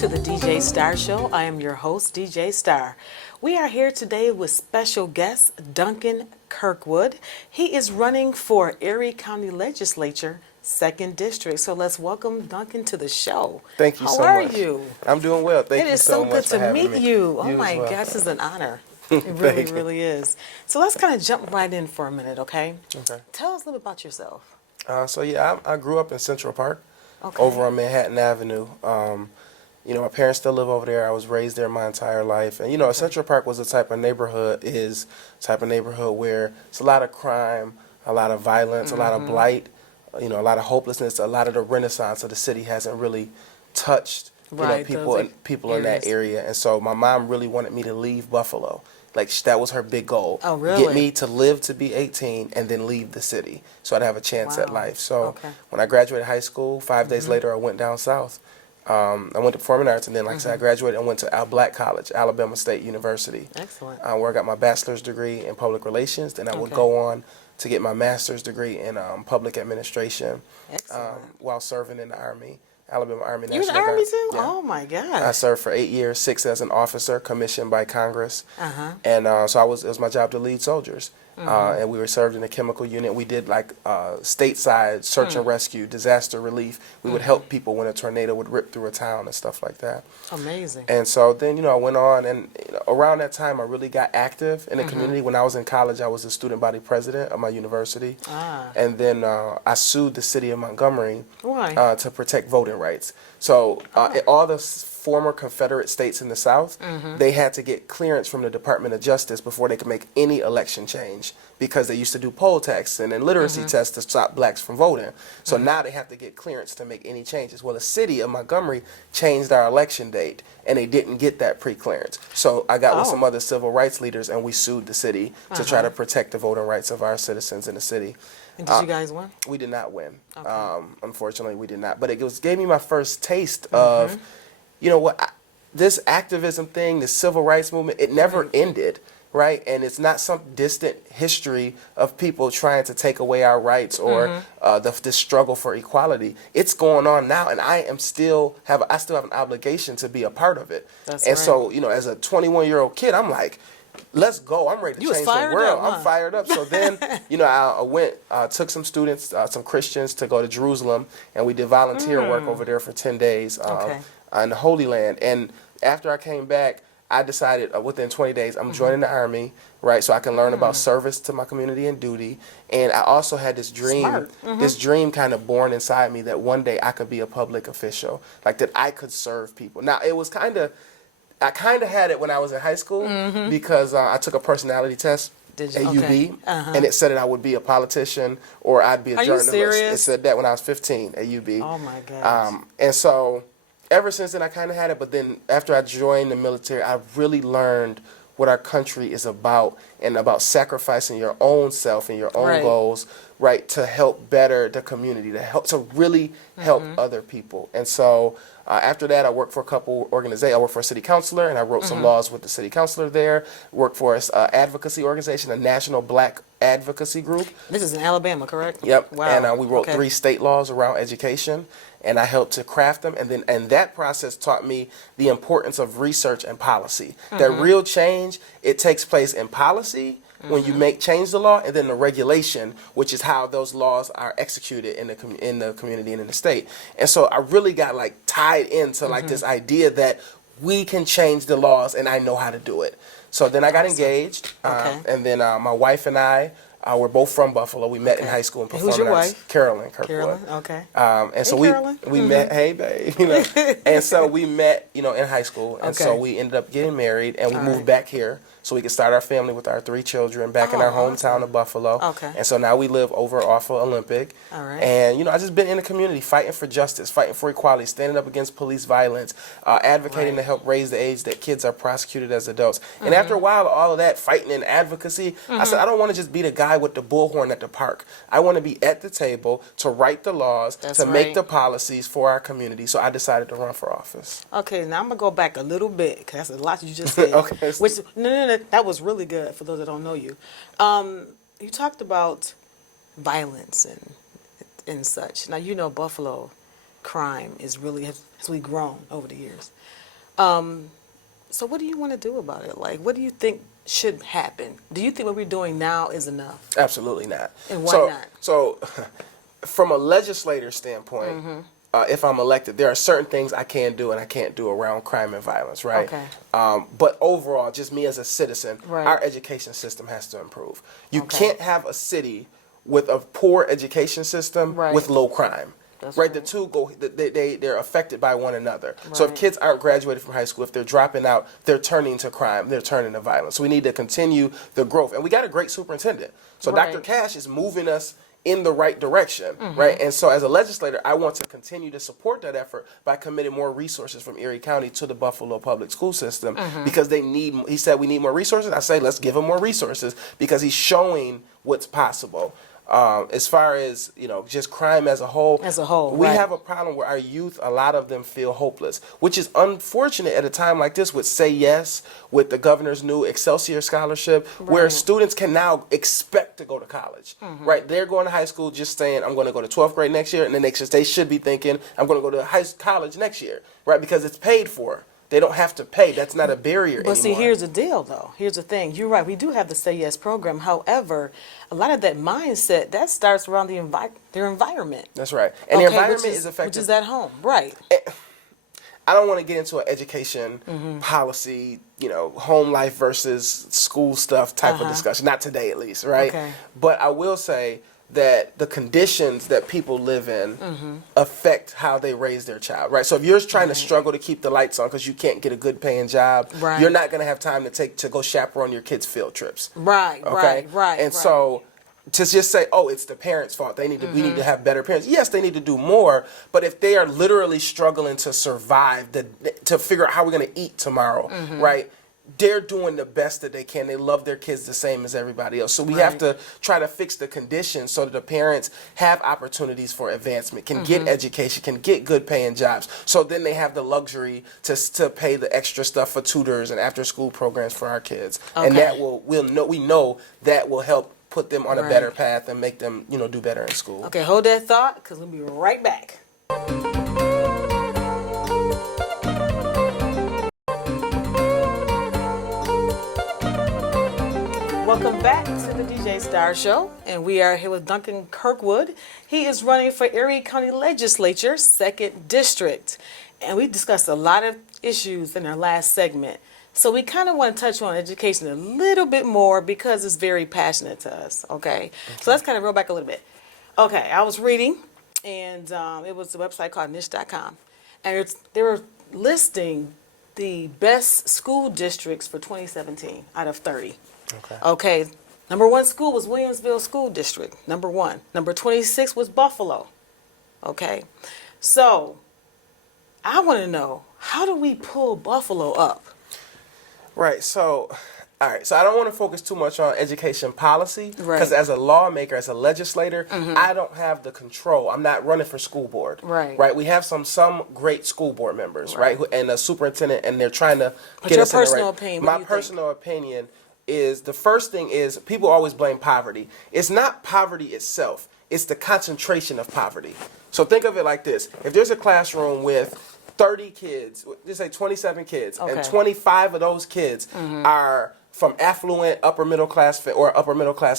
to the DJ Starr Show. I am your host, DJ Starr. We are here today with special guest Duncan Kirkwood. He is running for Erie County Legislature, 2nd District. So let's welcome Duncan to the show. Thank you so much. How are you? I'm doing well. Thank you so much for having me. It is so good to meet you. Oh You my as well. gosh, it's an honor. It really, Thank you. really is. So let's kind of jump right in for a minute, okay? Okay. Tell us a little bit about yourself. I grew up in Central Park, Okay. over on Manhattan Avenue. My parents still live over there. I was raised there my entire life. And, Central Park was the type of neighborhood where it's a lot of crime, a lot of violence, a lot of blight, a lot of hopelessness. A lot of the renaissance of the city hasn't really touched, Right, people in that area. And so my mom really wanted me to leave Buffalo. That was her big goal. Oh, really? Get me to live to be 18 and then leave the city so I'd have a chance at Wow. life. So Okay. when I graduated high school, 5 days later, I went down south. I went to performing arts, and then, like I said, I graduated and went to Black College, Alabama State University, Excellent. where I got my bachelor's degree in public relations. Then I would Okay. go on to get my master's degree in public administration Excellent. while serving in the Army. Alabama Army You was National Army Guard. too? Yeah. Oh my I gosh. served for 8 years, 6 as an officer commissioned by Congress. Uh-huh. And so it was my job to lead soldiers. And we were served in a chemical unit. We did stateside search and rescue, disaster relief. We would help people when a tornado would rip through a town and stuff like that. Amazing. And so then, I went on, and around that time, I really got active in the community. When I was in college, I was the student body president of my university. Ah. And then I sued the city of Montgomery Why? to protect voting rights. So in all the former Confederate states in the South, they had to get clearance from the Department of Justice before they could make any election change, because they used to do poll tests and then literacy tests to stop blacks from voting. So now they have to get clearance to make any changes. Well, the city of Montgomery changed our election date, and they didn't get that pre-clearance. So I got with some other civil rights leaders, and we sued the city to try to protect the voting rights of our citizens in the city. And did you guys win? We did not win. Okay. Unfortunately, we did not. But it gave me my first taste of, this activism thing, this civil rights movement, it never ended, right? And it's not some distant history of people trying to take away our rights or the struggle for equality. It's going on now, and I still have an obligation to be a part of it. That's and right. so, as a 21-year-old kid, I'm like, let's go. I'm ready to You was change the fired world. up, huh? I'm fired up. So then, I went, took some students, some Christians, to go to Jerusalem, and we did volunteer work over there for 10 days Okay. in the Holy Land. And after I came back, I decided within 20 days, I'm joining the Army, right, so I can learn about service to my community and duty. And I also had this dream, Smart. kind of born inside me that one day I could be a public official, like that I could serve people. Now, it was I kind of had it when I was in high school because I took a personality test Did at you? UB, Okay. and it said that I would be a politician or I'd be a Are you journalist. serious? It said that when I was 15 at UB. Oh my gosh. And so ever since then, I kind of had it. But then after I joined the military, I really learned what our country is about, and about sacrificing your own self and your own Right. goals, right, to help better the community, to really help other people. And so after that, I worked for a couple organizations. I worked for a city councilor, and I wrote some laws with the city councilor there. Worked for an advocacy organization, a national black advocacy group. This is in Alabama, correct? Yep. Wow. And we wrote Okay. 3 state laws around education, and I helped to craft them. And that process taught me the importance of research and policy. That real change, it takes place in policy when you change the law, and then the regulation, which is how those laws are executed in the community and in the state. And so I really got tied into this idea that we can change the laws, and I know how to do it. So then I got engaged, Okay. and then my wife and I we're both from Buffalo. We met in high school in Who's performing your arts. wife? Carolyn Kirkwood. Carolyn, okay. And so Hey, Carolyn. we met. Hey, babe. And so we met, in high school, and so Okay. we ended up getting married, and we All moved right. back here so we could start our family with our 3 children back in Oh, our hometown of Buffalo. Okay. And so now we live over off of Olympic. All right. And I just been in the community fighting for justice, fighting for equality, standing up against police violence, advocating Right. to help raise the age that kids are prosecuted as adults. And after a while of all of that fighting and advocacy, I said I don't want to just be the guy with the bullhorn at the park. I want to be at the table to write the laws, That's to make right. the policies for our community. So I decided to run for office. Okay, now I'm gonna go back a little bit because that's a lot you just said. Okay. Which no, that was really good for those that don't know you. You talked about violence and such. Now Buffalo crime is really as we've grown over the years. So what do you want to do about it? Like, what do you think should happen? Do you think what we're doing now is enough? Absolutely not. And why not? So, from a legislator standpoint, if I'm elected, there are certain things I can do and I can't do around crime and violence, right? Okay. But overall, just me as a citizen, Right. our education system has to improve. You Okay. can't have a city with a poor education system Right. with low crime. That's Right, right. the two go. They're affected by one another. So if Right. kids aren't graduated from high school, if they're dropping out, they're turning to crime. They're turning to violence. So we need to continue the growth, and we got a great superintendent. So Right. Dr. Cash is moving us in the right direction, Mm-hmm. right? And so as a legislator, I want to continue to support that effort by committing more resources from Erie County to the Buffalo public school system Mm-hmm. because they need. He said we need more resources. I say let's give him more resources because he's showing what's possible. As far as just crime as a whole, we right. have a problem where our youth, a lot of them feel hopeless, which is unfortunate at a time like this with Say Yes, with the governor's new Excelsior scholarship, where Right. students can now expect to go to college. Right? They're going to high school just saying, I'm going to go to 12th grade next year, and then they should be thinking, I'm going to go to college next year, right? Because it's paid for. They don't have to pay. That's not a barrier But anymore. see, here's the deal, though. Here's the thing. You're right. We do have the Say Yes program. However, a lot of that mindset, that starts around their environment. That's right. And the Okay, environment which is affected. Which is at home. Right. I don't want to get into an education policy, home life versus school stuff type of discussion. Not today, at least, right? Okay. But I will say that the conditions that people live in affect how they raise their child, right? So if you're trying to struggle to keep the lights on because you can't get a good paying job, Right. you're not going to have time to go chaperone your kids' field trips. Right. Okay? Right. And so to just say, oh, it's the parents' fault. We need to have better parents. Yes, they need to do more. But if they are literally struggling to survive, to figure out how we're going to eat tomorrow, right? They're doing the best that they can. They love their kids the same as everybody else. So we have to try to fix the conditions so that the parents have opportunities for advancement, can get education, can get good paying jobs. So then they have the luxury to pay the extra stuff for tutors and after school programs for our kids. And Okay. that we know that will help put them on a Right. better path and make them, do better in school. Okay, hold that thought because we'll be right back. Welcome back to the DJ Starr Show, and we are here with Duncan Kirkwood. He is running for Erie County Legislature, 2nd District, and we discussed a lot of issues in our last segment. So we kind of want to touch on education a little bit more because it's very passionate to us, okay? So let's kind of roll back a little bit. Okay, I was reading, and it was a website called niche.com, and they were listing the best school districts for 2017 out of 30. Okay, number 1 school was Williamsville School District, number 1. Number 26 was Buffalo. Okay, so I want to know, how do we pull Buffalo up? Right. So, all right. So I don't want to focus too much on education policy Right. because as a lawmaker, as a legislator, I don't have the control. I'm not running for school board. Right. Right. We have some great school board members, right, and a superintendent, and they're trying to But get your us in the personal right. opinion, what My do you think? personal opinion is the first thing is people always blame poverty. It's not poverty itself. It's the concentration of poverty. So think of it like this. If there's a classroom with 30 kids, just say 27 kids, Okay. and 25 of those kids are from affluent upper middle class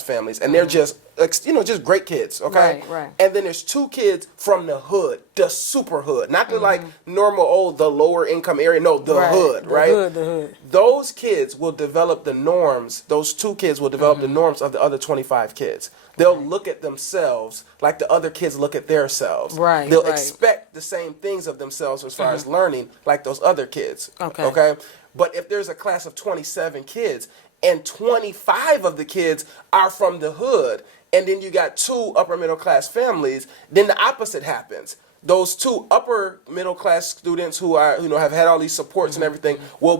families, and they're just just great kids, okay? Right. And then there's 2 kids from the hood, the super hood, not the like normal the lower income area, no, the hood, right? The hood. Those kids will develop the norms. Those 2 kids will develop the norms of the other 25 kids. They'll look at themselves like the other kids look at themselves. Right, They'll right. expect the same things of themselves as far as learning like those other kids. Okay. Okay. But if there's a class of 27 kids and 25 of the kids are from the hood, and then you got 2 upper middle class families, then the opposite happens. Those 2 upper middle class students who are have had all these supports and everything will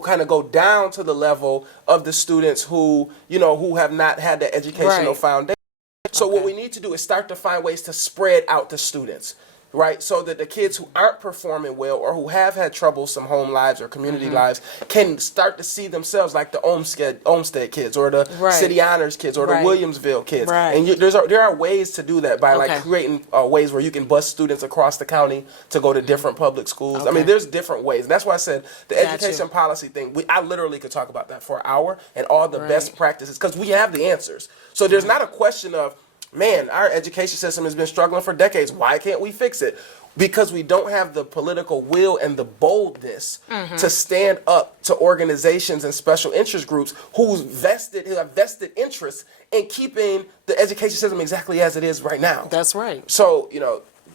kind of go down to the level of the students who have not had the educational Right. foundation. So what we need to do is start to find ways to spread out the students. right? So that the kids who aren't performing well or who have had troublesome home lives or community lives can start to see themselves like the Olmsted kids or the City Honors kids or the Williamsville kids. And there are ways to do that by like creating ways where you can bus students across the county to go to different public schools. I mean, there's different ways. And that's why I said the education policy thing, I literally could talk about that for an hour and all the best practices because we have the answers. So there's not a question of, man, our education system has been struggling for decades. Why can't we fix it? Because we don't have the political will and the boldness to stand up to organizations and special interest groups who have vested interests in keeping the education system exactly as it is right now. That's right. So,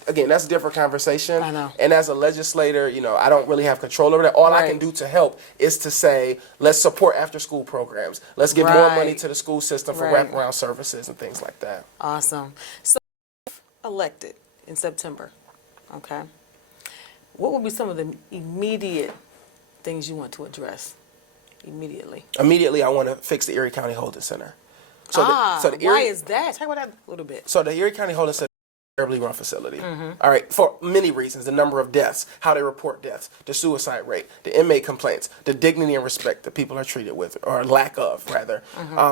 again, that's a different conversation. I know. And as a legislator, I don't really have control over that. All I can do to help is to say, let's support after-school programs. Let's give more money to the school system for wraparound services and things like that. Awesome. So, elected in September, okay, what would be some of the immediate things you want to address immediately? Immediately, I want to fix the Erie County Holding Center. So why is that? Talk about that a little bit. So the Erie County Holding Center, terribly run facility. All right, for many reasons: the number of deaths, how they report deaths, the suicide rate, the inmate complaints, the dignity and respect that people are treated with, or lack of, rather.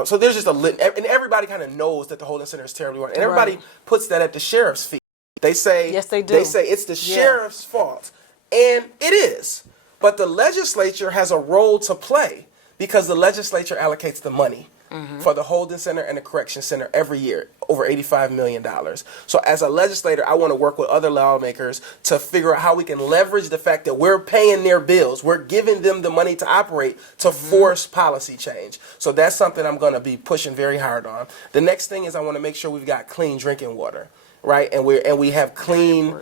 So there's just and everybody kind of knows that the holding center is terribly run, and everybody puts that at the sheriff's feet. They say, yes, they do. They say it's the sheriff's fault, and it is. But the legislature has a role to play because the legislature allocates the money for the holding center and the correction center every year, over $85 million. So as a legislator, I want to work with other lawmakers to figure out how we can leverage the fact that we're paying their bills. We're giving them the money to operate to force policy change. So that's something I'm going to be pushing very hard on. The next thing is I want to make sure we've got clean drinking water. Right, and we have clean,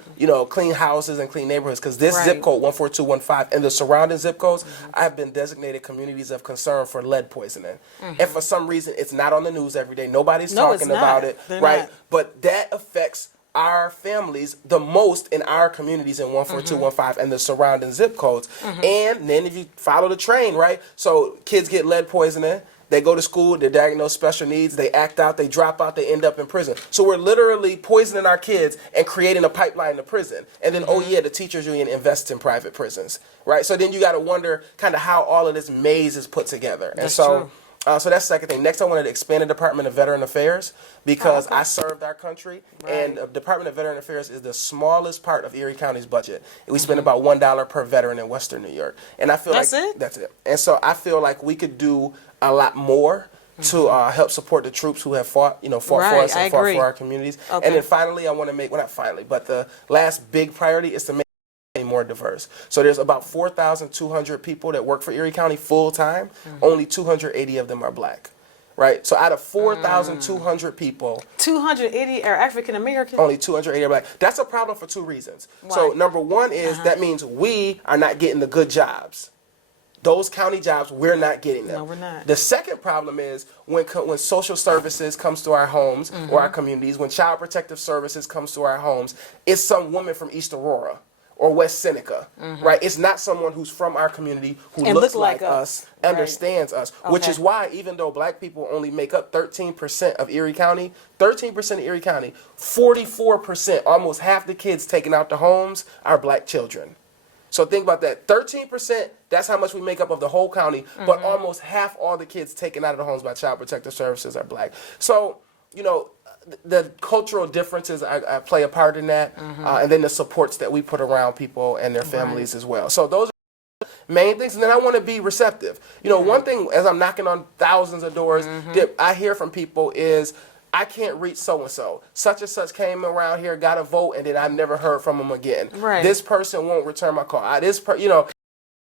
clean houses and clean neighborhoods because this zip code 14215 and the surrounding zip codes, I've been designated communities of concern for lead poisoning, and for some reason it's not on the news every day. Nobody's talking about it, right? But that affects our families the most in our communities in 14215 and the surrounding zip codes. And then if you follow the train, right? So kids get lead poisoning. They go to school, they're diagnosed special needs, they act out, they drop out, they end up in prison. So we're literally poisoning our kids and creating a pipeline to prison. And then, the teachers union invests in private prisons, right? So then you got to wonder kind of how all of this maze is put together. That's true. So that's the second thing. Next, I wanted to expand the Department of Veteran Affairs because I served our country, and the Department of Veteran Affairs is the smallest part of Erie County's budget. We spend about $1 per veteran in Western New York, and I feel that's it. And so I feel like we could do a lot more to help support the troops who have fought for us and fought for our communities. And then finally, I want to make not finally, but the last big priority is to make more diverse. So there's about 4,200 people that work for Erie County full time. Only 280 of them are black, right? So out of 4,200 people, 280 are African American. Only 280 are black. That's a problem for two reasons. Why? So number one is that means we are not getting the good jobs. Those county jobs, we're not getting them. No, we're not. The second problem is when social services comes to our homes or our communities, when child protective services comes to our homes, it's some woman from East Aurora or West Seneca, right? It's not someone who's from our community who looks like us, understands us, which is why even though black people only make up 13% of Erie County, 13% of Erie County, 44%, almost half the kids taken out the homes are black children. So think about that. 13%, that's how much we make up of the whole county, but almost half all the kids taken out of the homes by Child Protective Services are black. So, the cultural differences I play a part in that, and then the supports that we put around people and their families as well. So those are the main things, and then I want to be receptive. One thing as I'm knocking on thousands of doors that I hear from people is, I can't reach so-and-so. Such and such came around here, got a vote, and then I never heard from them again. Right. This person won't return my call. It's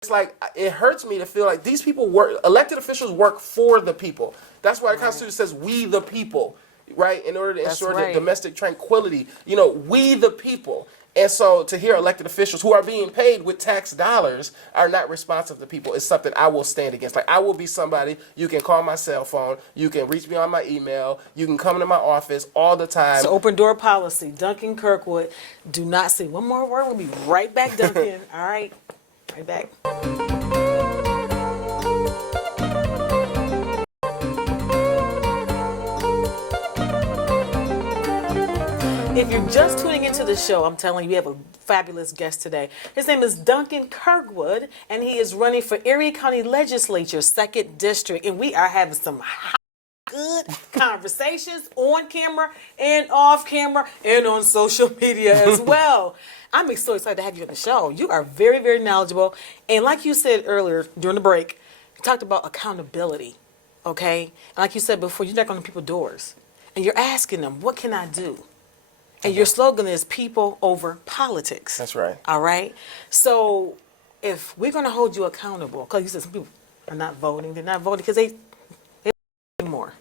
like, it hurts me to feel like these people elected officials work for the people. That's why the Constitution says we the people, right? In order to ensure the domestic tranquility, we the people. And so to hear elected officials who are being paid with tax dollars are not responsive to people is something I will stand against. Like, I will be somebody, you can call my cell phone, you can reach me on my email, you can come to my office all the time. So open door policy, Duncan Kirkwood. Do not say one more word. We'll be right back, Duncan. All right, right back. If you're just tuning into the show, I'm telling you, we have a fabulous guest today. His name is Duncan Kirkwood, and he is running for Erie County Legislature, 2nd District. And we are having some good conversations on camera and off camera and on social media as well. I'm so excited to have you on the show. You are very, very knowledgeable. And like you said earlier during the break, you talked about accountability, okay? And like you said before, you're knocking on people's doors. And you're asking them, what can I do? And your slogan is people over politics. That's right. All right? So if we're going to hold you accountable, because you said some people are not voting, they're not voting because they more.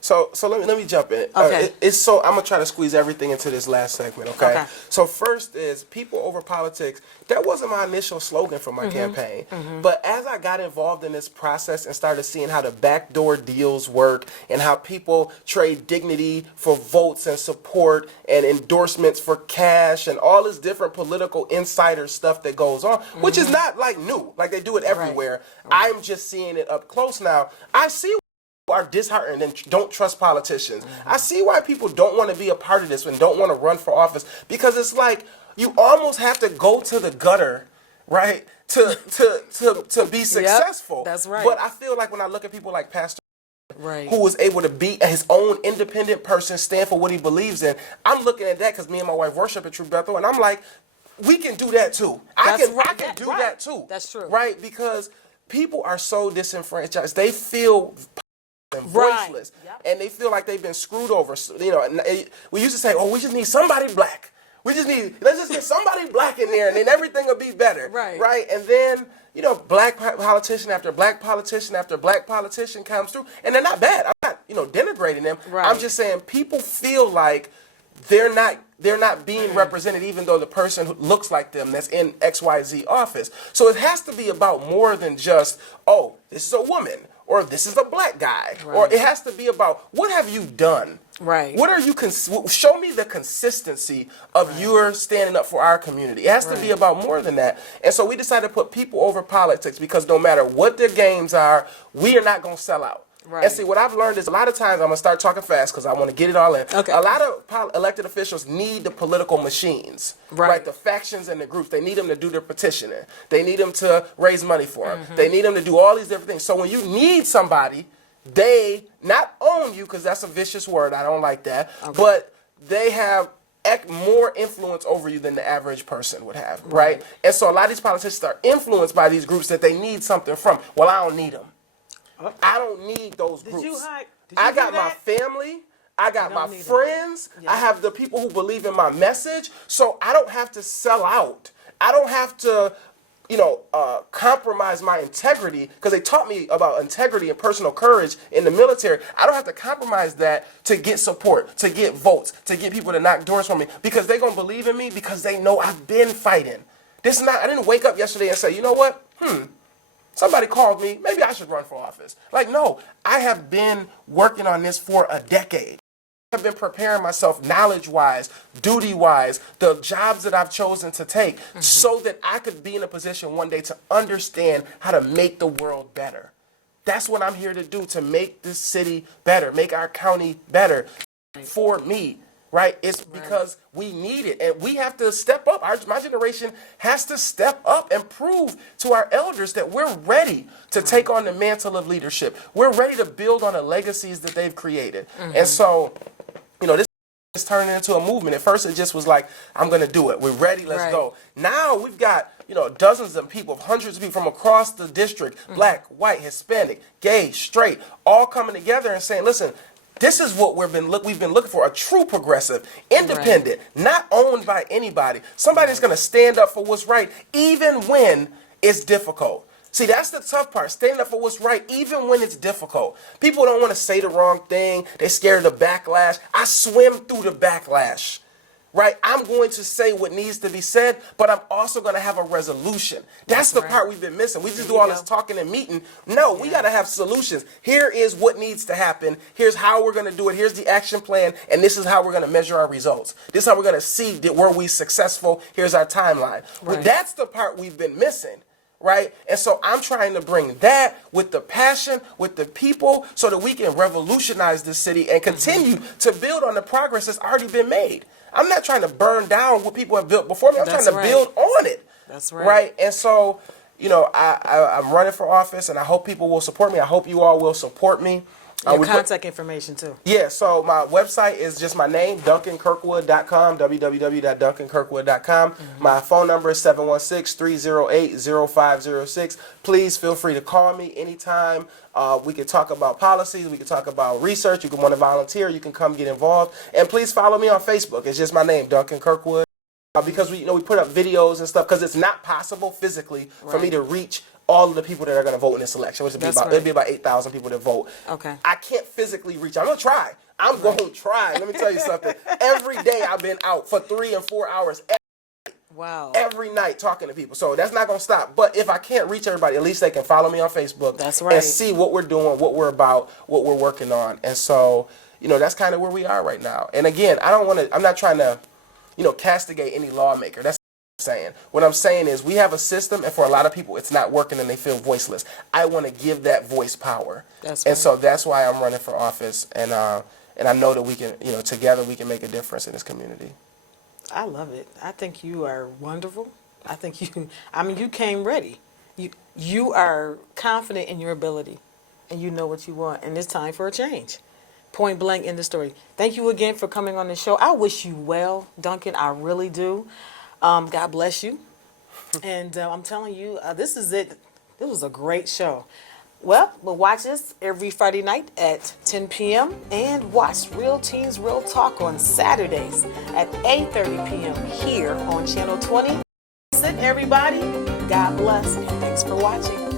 So let me jump in. Okay. I'm gonna try to squeeze everything into this last segment. Okay. So first is people over politics. That wasn't my initial slogan for my campaign, but as I got involved in this process and started seeing how the backdoor deals work and how people trade dignity for votes and support and endorsements for cash and all this different political insider stuff that goes on, which is not like new, like they do it everywhere. Right. I'm just seeing it up close now. I see are disheartened and don't trust politicians. I see why people don't want to be a part of this and don't want to run for office, because it's like you almost have to go to the gutter, right, to be successful. Yep, that's right. But I feel like when I look at people like Pastor, right, who was able to be his own independent person, stand for what he believes in, I'm looking at that because me and my wife worship at True Bethel, and I'm like, we can do that too. I can do that too. That's true. Right, because people are so disenfranchised. They feel and voiceless, and they feel like they've been screwed over. You know, and we used to say, "Oh, we just need somebody black. Let's just get somebody black in there, and then everything will be better." Right. And then black politician after black politician after black politician comes through, and they're not bad. I'm not denigrating them. Right. I'm just saying people feel like they're not being represented, even though the person who looks like them that's in XYZ office. So it has to be about more than just, oh, this is a woman, or this is a black guy, or it has to be about what have you done? Right. What are you? Show me the consistency of your standing up for our community. It has to be about more than that. And so we decided to put people over politics because no matter what their games are, we are not going to sell out. Right. And see, what I've learned is a lot of times, I'm going to start talking fast because I want to get it all in. Okay. A lot of elected officials need the political machines, right? The factions and the groups. They need them to do their petitioning. They need them to raise money for them. They need them to do all these different things. So when you need somebody, they not own you, because that's a vicious word. I don't like that. Okay. But they have more influence over you than the average person would have, right? And so a lot of these politicians are influenced by these groups that they need something from. Well, I don't need them. I don't need those groups. I got my family. I got my friends. I have the people who believe in my message. So I don't have to sell out. I don't have to, compromise my integrity, because they taught me about integrity and personal courage in the military. I don't have to compromise that to get support, to get votes, to get people to knock doors for me, because they're going to believe in me because they know I've been fighting. I didn't wake up yesterday and say, you know what? Somebody called me, maybe I should run for office. Like, no, I have been working on this for a decade. I've been preparing myself knowledge-wise, duty-wise, the jobs that I've chosen to take, so that I could be in a position one day to understand how to make the world better. That's what I'm here to do, to make this city better, make our county better for me. Right? It's because we need it, and we have to step up. My generation has to step up and prove to our elders that we're ready to take on the mantle of leadership. We're ready to build on the legacies that they've created. And so, this is turning into a movement. At first, it just was like, I'm going to do it. We're ready. Let's go. Now we've got, dozens of people, hundreds of people from across the district, black, white, Hispanic, gay, straight, all coming together and saying, listen, this is what we've been looking for, a true progressive, independent, not owned by anybody. Somebody that's going to stand up for what's right, even when it's difficult. See, that's the tough part, standing up for what's right, even when it's difficult. People don't want to say the wrong thing. They're scared of the backlash. I swim through the backlash. Right? I'm going to say what needs to be said, but I'm also going to have a resolution. That's the part we've been missing. We just do all this talking and meeting. No, we got to have solutions. Here is what needs to happen. Here's how we're going to do it. Here's the action plan, and this is how we're going to measure our results. This is how we're going to see that were we successful. Here's our timeline. Well, that's the part we've been missing. right? And so I'm trying to bring that with the passion, with the people, so that we can revolutionize this city and continue to build on the progress that's already been made. I'm not trying to burn down what people have built before me. I'm trying to build on it. That's right. Right? And so, you know, I'm running for office, and I hope people will support me. I hope you all will support me. Your contact information, too. Yeah, so my website is just my name, DuncanKirkwood.com, www.DuncanKirkwood.com. My phone number is 716-308-0506. Please feel free to call me anytime. We can talk about policies. We can talk about research. You can want to volunteer. You can come get involved. And please follow me on Facebook. It's just my name, Duncan Kirkwood. Because we put up videos and stuff, because it's not possible physically for me to reach all of the people that are going to vote in this election, which would be it'd be about 8,000 people that vote. Okay. I can't physically reach. I'm going to try. I'm going to try. Let me tell you something. Every day I've been out for 3 and 4 hours every night talking to people. So that's not going to stop. But if I can't reach everybody, at least they can follow me on Facebook. That's right. And see what we're doing, what we're about, what we're working on. And so, that's kind of where we are right now. And again, I'm not trying to, castigate any lawmaker. That's saying. What I'm saying is we have a system, and for a lot of people it's not working and they feel voiceless. I want to give that voice power. And so that's why I'm running for office, and I know that we can, together we can make a difference in this community. I love it. I think you are wonderful. I think you came ready. You are confident in your ability, and you know what you want, and it's time for a change. Point blank in the story. Thank you again for coming on the show. I wish you well, Duncan. I really do. God bless you. And I'm telling you, this is it. This was a great show. Well, we'll watch us every Friday night at 10 p.m. and watch Real Teens Real Talk on Saturdays at 8:30 p.m. here on Channel 20. That's it, everybody. God bless, and thanks for watching.